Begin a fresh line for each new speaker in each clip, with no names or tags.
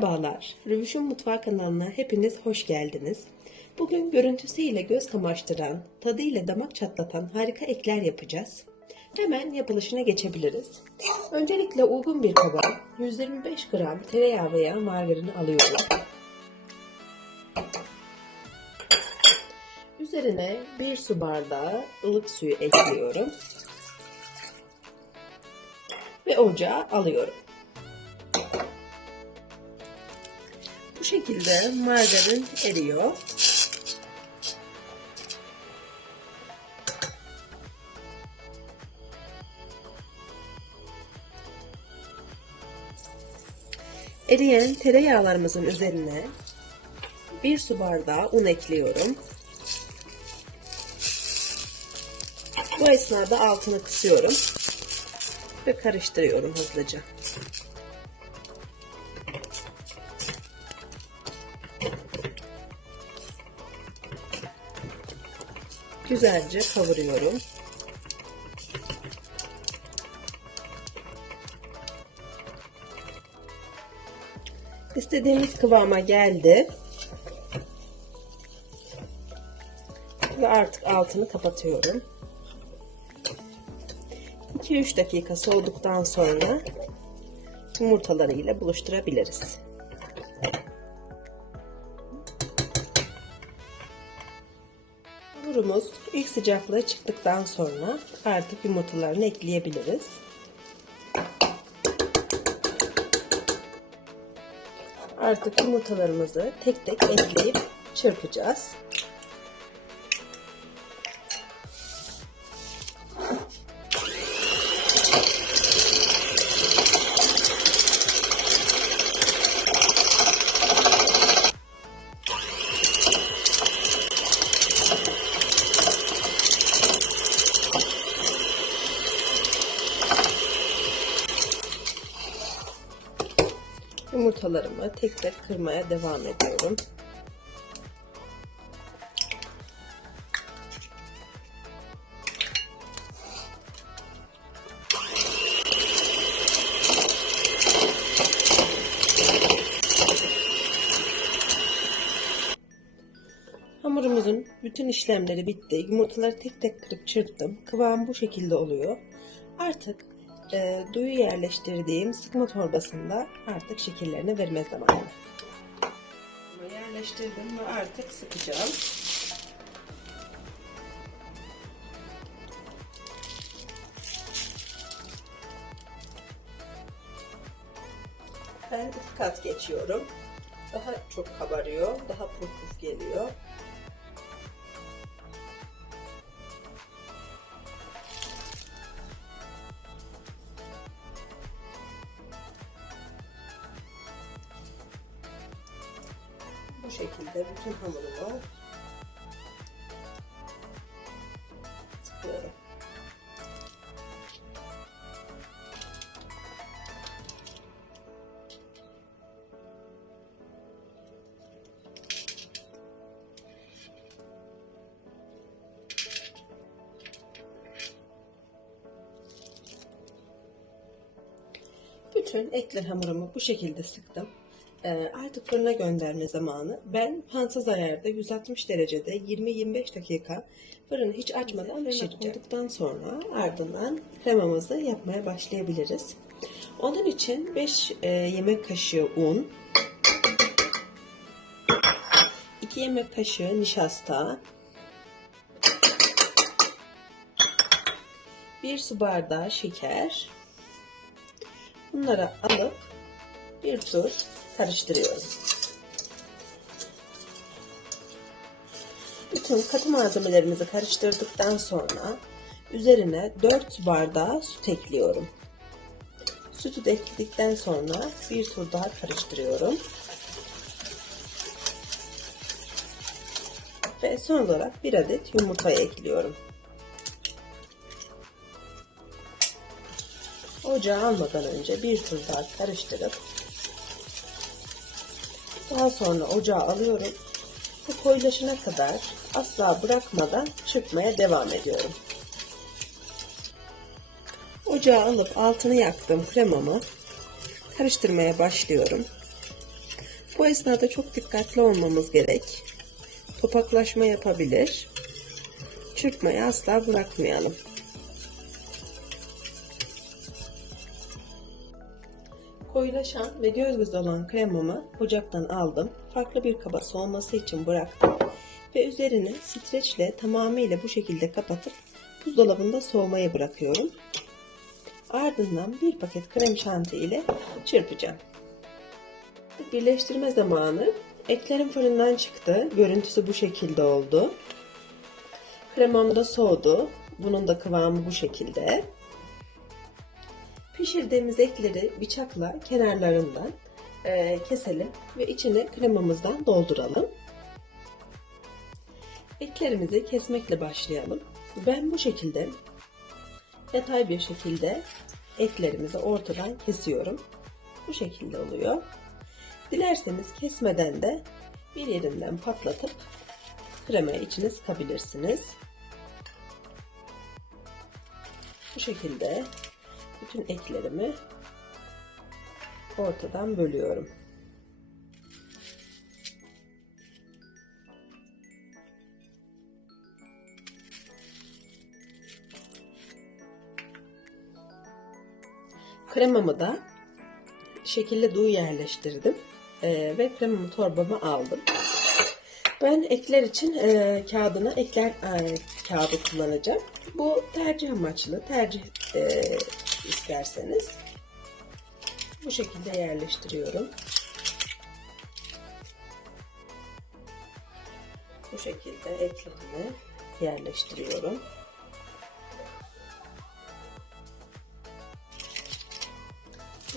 Merhabalar, Rövüş'ün Mutfağı kanalına hepiniz hoş geldiniz. Bugün görüntüsüyle göz kamaştıran, tadıyla damak çatlatan harika ekler yapacağız. Hemen yapılışına geçebiliriz. Öncelikle uygun bir kaba 125 gram tereyağı veya margarini alıyorum. Üzerine bir su bardağı ılık suyu ekliyorum. Ve ocağa alıyorum. Şekilde margarin eriyor. Eriyen tereyağlarımızın üzerine bir su bardağı un ekliyorum. Bu esnada altını kısıyorum ve karıştırıyorum hızlıca. Güzelce kavuruyorum. İstediğimiz kıvama geldi. Ve artık altını kapatıyorum. 2-3 dakika soğuduktan sonra yumurtalarıyla buluşturabiliriz. Hamurumuz ilk sıcaklığı çıktıktan sonra artık yumurtalarını ekleyebiliriz. Artık yumurtalarımızı tek tek ekleyip çırpacağız. Yumurtalarımı tek tek kırmaya devam ediyorum. Hamurumuzun bütün işlemleri bitti. Yumurtaları tek tek kırıp çırptım. Kıvam bu şekilde oluyor. Artık e, duyu yerleştirdiğim sıkma torbasında artık şekillerini verme zamanı. Yerleştirdim ve artık sıkacağım. Ben iki kat geçiyorum. Daha çok kabarıyor, daha puf puf geliyor. Şekilde bütün hamurumu sıkıyorum. Bütün ekler hamurumu bu şekilde sıktım. Ee, artık fırına gönderme zamanı. Ben pansız ayarda 160 derecede 20-25 dakika fırını hiç açmadan pişireceğim. Koyduktan sonra ardından kremamızı yapmaya başlayabiliriz. Onun için 5 e, yemek kaşığı un, 2 yemek kaşığı nişasta, 1 su bardağı şeker, bunları alıp bir tur karıştırıyorum. Bütün katı malzemelerimizi karıştırdıktan sonra üzerine 4 su bardağı süt ekliyorum. Sütü ekledikten sonra bir tur daha karıştırıyorum. Ve son olarak bir adet yumurtayı ekliyorum. Ocağa almadan önce bir tur daha karıştırıp daha sonra ocağa alıyorum ve koyulaşana kadar asla bırakmadan çırpmaya devam ediyorum. Ocağa alıp altını yaktım kremamı. Karıştırmaya başlıyorum. Bu esnada çok dikkatli olmamız gerek. Topaklaşma yapabilir. Çırpmayı asla bırakmayalım. Koyulaşan ve göz göz olan kremamı ocaktan aldım. Farklı bir kaba soğuması için bıraktım. Ve üzerine streçle tamamıyla bu şekilde kapatıp buzdolabında soğumaya bırakıyorum. Ardından bir paket krem şanti ile çırpacağım. Birleştirme zamanı. Eklerim fırından çıktı. Görüntüsü bu şekilde oldu. Kremam da soğudu. Bunun da kıvamı bu şekilde. Pişirdiğimiz ekleri bıçakla kenarlarından e, keselim ve içine kremamızdan dolduralım. Eklerimizi kesmekle başlayalım. Ben bu şekilde yatay bir şekilde eklerimizi ortadan kesiyorum. Bu şekilde oluyor. Dilerseniz kesmeden de bir yerinden patlatıp kremaya içine sıkabilirsiniz. Bu şekilde bütün eklerimi ortadan bölüyorum. Kremamı da şekilde duyu yerleştirdim Ee, ve kremamı torbama aldım. Ben ekler için e, kağıdına ekler e, kağıdı kullanacağım. Bu tercih amaçlı, tercih e, isterseniz. Bu şekilde yerleştiriyorum. Bu şekilde eklerimi yerleştiriyorum.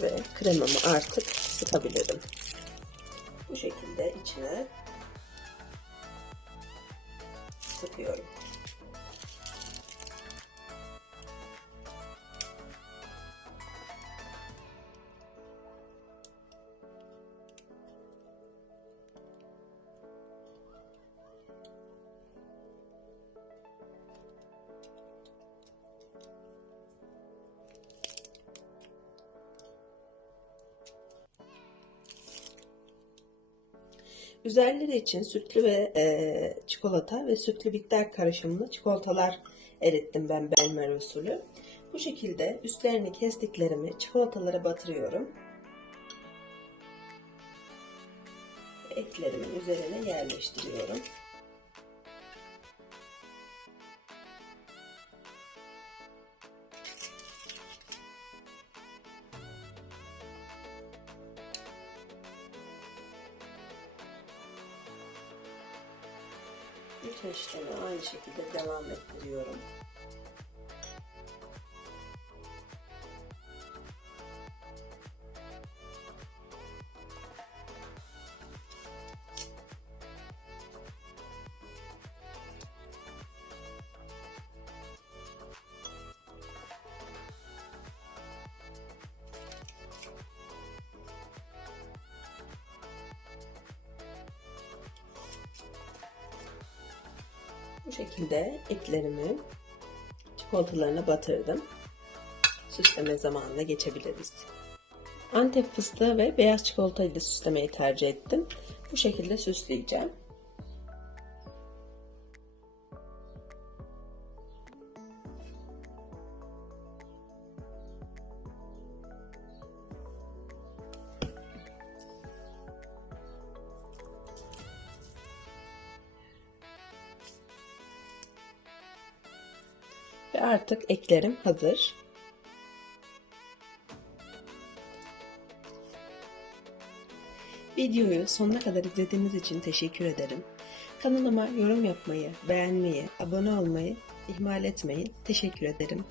Ve kremamı artık sıkabilirim. Bu şekilde içine sıkıyorum. Üzerleri için sütlü ve e, çikolata ve sütlü bitter karışımlı çikolatalar erittim ben benmer usulü. Bu şekilde üstlerini kestiklerimi çikolatalara batırıyorum. Eklerimin üzerine yerleştiriyorum. Bütün işlemi aynı şekilde devam ettiriyorum. Bu şekilde eklerimi çikolatalarına batırdım. Süsleme zamanına geçebiliriz. Antep fıstığı ve beyaz çikolata ile süslemeyi tercih ettim. Bu şekilde süsleyeceğim. Ve artık eklerim hazır. Videoyu sonuna kadar izlediğiniz için teşekkür ederim. Kanalıma yorum yapmayı, beğenmeyi, abone olmayı ihmal etmeyin. Teşekkür ederim.